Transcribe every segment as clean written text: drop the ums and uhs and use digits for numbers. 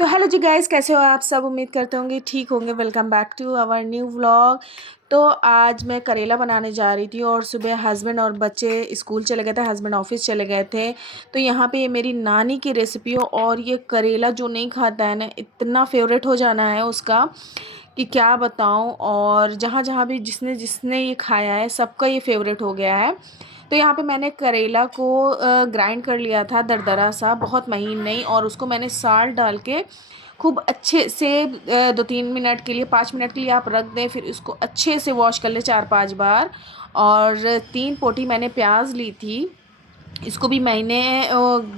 तो हेलो जी गाइस, कैसे हो आप सब। उम्मीद करते होंगे ठीक होंगे। Welcome back to our new vlog. तो आज मैं करेला बनाने जा रही थी और सुबह हस्बैंड और बच्चे स्कूल चले गए थे, हस्बैंड ऑफिस चले गए थे। तो यहाँ पे ये मेरी नानी की रेसिपी हो और ये करेला जो नहीं खाता है ना, इतना फेवरेट हो जाना है उसका कि क्या बताऊँ। और जहाँ जहाँ भी जिसने जिसने ये खाया है सबका ये फेवरेट हो गया है। तो यहाँ पे मैंने करेला को ग्राइंड कर लिया था दरदरा सा, बहुत महीन नहीं, और उसको मैंने साल्ट डाल के खूब अच्छे से 2-3 मिनट के लिए, 5 मिनट के लिए आप रख दें। फिर इसको अच्छे से वॉश कर ले 4-5 बार। और 3 पोटी मैंने प्याज ली थी, इसको भी मैंने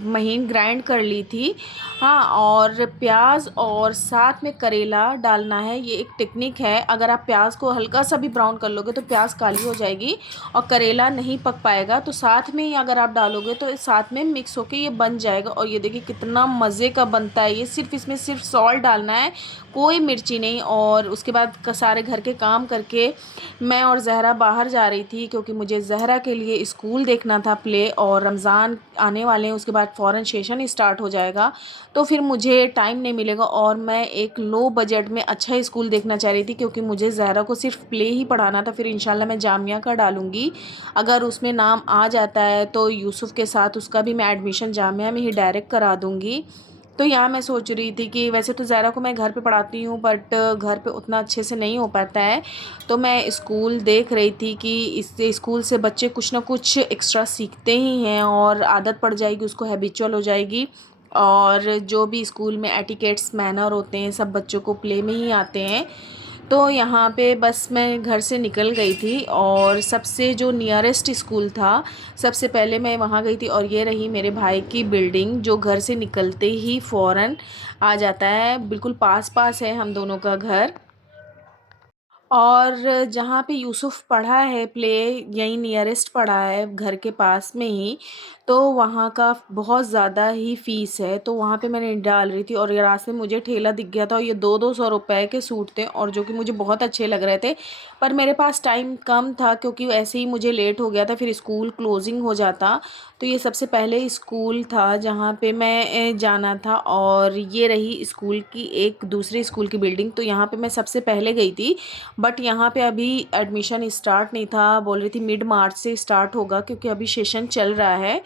महीन ग्राइंड कर ली थी। हाँ, और प्याज और साथ में करेला डालना है। ये एक टेक्निक है, अगर आप प्याज को हल्का सा भी ब्राउन कर लोगे तो प्याज काली हो जाएगी और करेला नहीं पक पाएगा। तो साथ में ही अगर आप डालोगे तो साथ में मिक्स होके ये बन जाएगा। और ये देखिए कितना मज़े का बनता है ये। सिर्फ इसमें सिर्फ सॉल्ट डालना है, कोई मिर्ची नहीं। और उसके बाद सारे घर के काम करके मैं और ज़हरा बाहर जा रही थी, क्योंकि मुझे ज़हरा के लिए स्कूल देखना था, प्ले। और रमज़ान आने वाले हैं, उसके बाद फ़ौरन सेशन स्टार्ट हो जाएगा, तो फिर मुझे टाइम नहीं मिलेगा। और मैं एक लो बजट में अच्छा स्कूल देखना चाह रही थी, क्योंकि मुझे ज़हरा को सिर्फ प्ले ही पढ़ाना था। फिर इंशाल्लाह मैं जामिया का डालूँगी, अगर उसमें नाम आ जाता है तो यूसुफ़ के साथ उसका भी मैं एडमिशन जामिया में ही डायरेक्ट करा दूँगी। तो यहाँ मैं सोच रही थी कि वैसे तो ज़ायरा को मैं घर पे पढ़ाती हूँ, बट घर पे उतना अच्छे से नहीं हो पाता है। तो मैं स्कूल देख रही थी कि इससे स्कूल से बच्चे कुछ ना कुछ एक्स्ट्रा सीखते ही हैं और आदत पड़ जाएगी, उसको हैबिचुअल हो जाएगी। और जो भी स्कूल में एटिकेट्स मैनर होते हैं सब बच्चों को प्ले में ही आते हैं। तो यहाँ पे बस मैं घर से निकल गई थी और सबसे जो नियरेस्ट स्कूल था, सबसे पहले मैं वहाँ गई थी। और ये रही मेरे भाई की बिल्डिंग, जो घर से निकलते ही फ़ौरन आ जाता है। बिल्कुल पास पास है हम दोनों का घर। और जहाँ पे यूसुफ़ पढ़ा है प्ले, यहीं नियरेस्ट पढ़ा है घर के पास में ही। तो वहाँ का बहुत ज़्यादा ही फ़ीस है, तो वहाँ पे मैंने डाल रही थी। और ये रास्ते में मुझे ठेला दिख गया था और ये 2-2 सौ रुपए के सूट थे, और जो कि मुझे बहुत अच्छे लग रहे थे। पर मेरे पास टाइम कम था, क्योंकि ऐसे ही मुझे लेट हो गया था, फिर स्कूल क्लोजिंग हो जाता। तो ये सबसे पहले स्कूल था जहाँ पे मैं जाना था। और ये रही स्कूल की एक दूसरी स्कूल की बिल्डिंग, तो यहाँ पे मैं सबसे पहले गई थी। बट यहाँ पे अभी एडमिशन स्टार्ट नहीं था, बोल रही थी मिड मार्च से स्टार्ट होगा, क्योंकि अभी सेशन चल रहा है।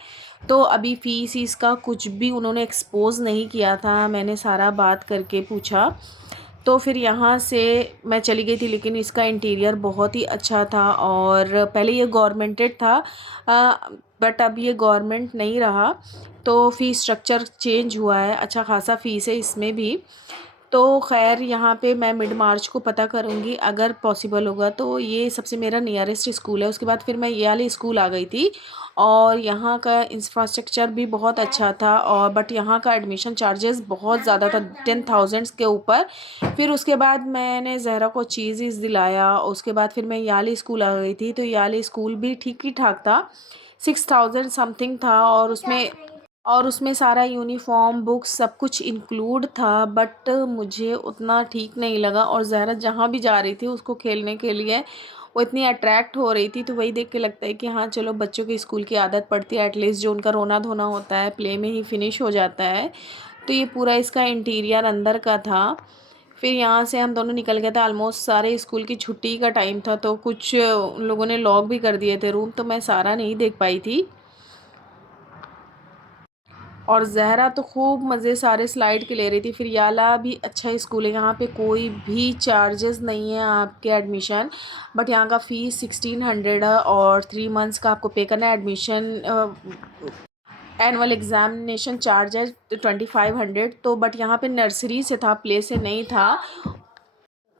तो अभी फ़ीस इसका कुछ भी उन्होंने एक्सपोज़ नहीं किया था, मैंने सारा बात करके पूछा। तो फिर यहाँ से मैं चली गई थी, लेकिन इसका इंटीरियर बहुत ही अच्छा था। और पहले ये गवर्नमेंटेड था, बट अब ये गवर्नमेंट नहीं रहा, तो फ़ीस स्ट्रक्चर चेंज हुआ है। अच्छा खासा फ़ीस है इसमें भी। तो ख़ैर यहाँ पे मैं मिड मार्च को पता करूँगी, अगर पॉसिबल होगा तो। ये सबसे मेरा नियरेस्ट स्कूल है। उसके बाद फिर मैं ये वाले स्कूल आ गई थी, और यहाँ का इंफ्रास्ट्रक्चर भी बहुत अच्छा था। और बट यहाँ का एडमिशन चार्जेस बहुत ज़्यादा था, 10,000 के ऊपर। फिर उसके बाद मैंने ज़हरा को चीज़ दिलाया, उसके बाद फिर मैं ये वाले स्कूल आ गई थी। तो ये वाले स्कूल भी ठीक ही ठाक था, 6,000 समथिंग था। और उसमें सारा यूनिफ़ॉर्म, बुक्स सब कुछ इंक्लूड था। बट मुझे उतना ठीक नहीं लगा। और ज़हरा जहाँ भी जा रही थी उसको खेलने के लिए वो इतनी अट्रैक्ट हो रही थी, तो वही देख के लगता है कि हाँ चलो, बच्चों की स्कूल की आदत पड़ती है, एटलीस्ट जो उनका रोना धोना होता है प्ले में ही फिनिश हो जाता है। तो ये पूरा इसका इंटीरियर अंदर का था। फिर यहाँ से हम दोनों निकल गए थे, ऑलमोस्ट सारे स्कूल की छुट्टी का टाइम था, तो कुछ उन लोगों ने लॉक भी कर दिए थे रूम, तो मैं सारा नहीं देख पाई थी। और ज़हरा तो खूब मज़े सारे स्लाइड के ले रही थी। फिर याला भी अच्छा स्कूल है, यहाँ पे कोई भी चार्जेस नहीं है आपके एडमिशन, बट यहाँ का फ़ीस 1600 है। और 3 मंथ्स का आपको पे करना है। एडमिशन एनुअल एग्ज़ामिनेशन चार्ज है 2500। तो बट यहाँ पे नर्सरी से था, प्ले से नहीं था।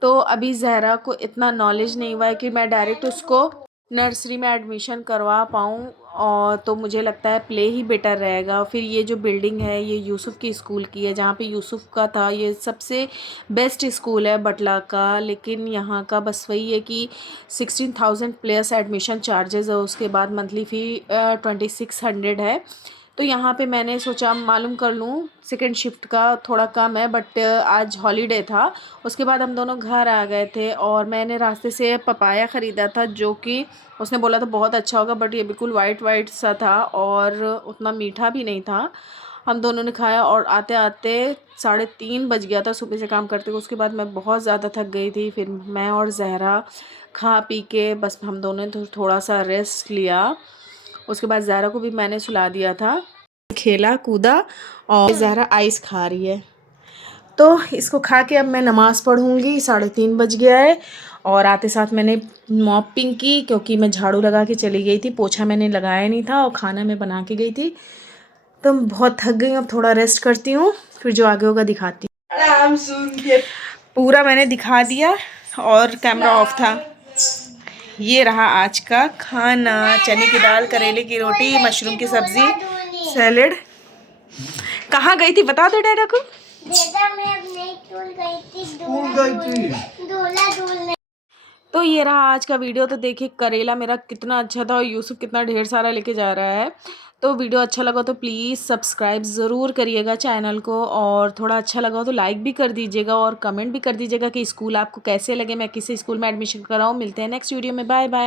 तो अभी ज़हरा को इतना नॉलेज नहीं हुआ है कि मैं डायरेक्ट उसको नर्सरी में एडमिशन करवा पाऊँ। और तो मुझे लगता है प्ले ही बेटर रहेगा। फिर ये जो बिल्डिंग है ये यूसुफ़ की स्कूल की है, जहाँ पे यूसुफ़ का था। ये सबसे बेस्ट स्कूल है बटला का, लेकिन यहाँ का बस वही है कि 16,000 प्लस एडमिशन चार्जेस है, उसके बाद मंथली फ़ी 2600 है। तो यहाँ पे मैंने सोचा मालूम कर लूँ, सेकंड शिफ्ट का थोड़ा कम है, बट आज हॉलीडे था। उसके बाद हम दोनों घर आ गए थे, और मैंने रास्ते से पपाया ख़रीदा था, जो कि उसने बोला था बहुत अच्छा होगा, बट ये बिल्कुल वाइट वाइट सा था और उतना मीठा भी नहीं था। हम दोनों ने खाया और आते आते 3:30 बज गया था सुबह से काम करते हुए। उसके बाद मैं बहुत ज़्यादा थक गई थी। फिर मैं और ज़हरा खा पी के बस हम दोनों ने थोड़ा सा रेस्ट लिया। उसके बाद ज़हरा को भी मैंने सुला दिया था, खेला कूदा, और ज़हरा आइस खा रही है। तो इसको खा के अब मैं नमाज़ पढ़ूँगी। 3:30 बज गया है और आते साथ मैंने मॉपिंग की, क्योंकि मैं झाड़ू लगा के चली गई थी, पोछा मैंने लगाया नहीं था और खाना मैं बना के गई थी। तो मैं बहुत थक गई हूँ, अब थोड़ा रेस्ट करती हूँ, फिर जो आगे होगा दिखाती हूँ। पूरा मैंने दिखा दिया और कैमरा ऑफ था। ये रहा आज का खाना, चने की दाल, करेले की रोटी, मशरूम की सब्जी, सैलेड। कहाँ गई थी बता दो डैडा को। तो ये रहा आज का वीडियो। तो देखिए करेला मेरा कितना अच्छा था और यूसुफ कितना ढेर सारा लेके जा रहा है। तो वीडियो अच्छा लगा तो प्लीज़ सब्सक्राइब ज़रूर करिएगा चैनल को, और थोड़ा अच्छा लगा तो लाइक भी कर दीजिएगा और कमेंट भी कर दीजिएगा कि स्कूल आपको कैसे लगे, मैं किस स्कूल में एडमिशन कराऊँ। मिलते हैं नेक्स्ट वीडियो में, बाय बाय।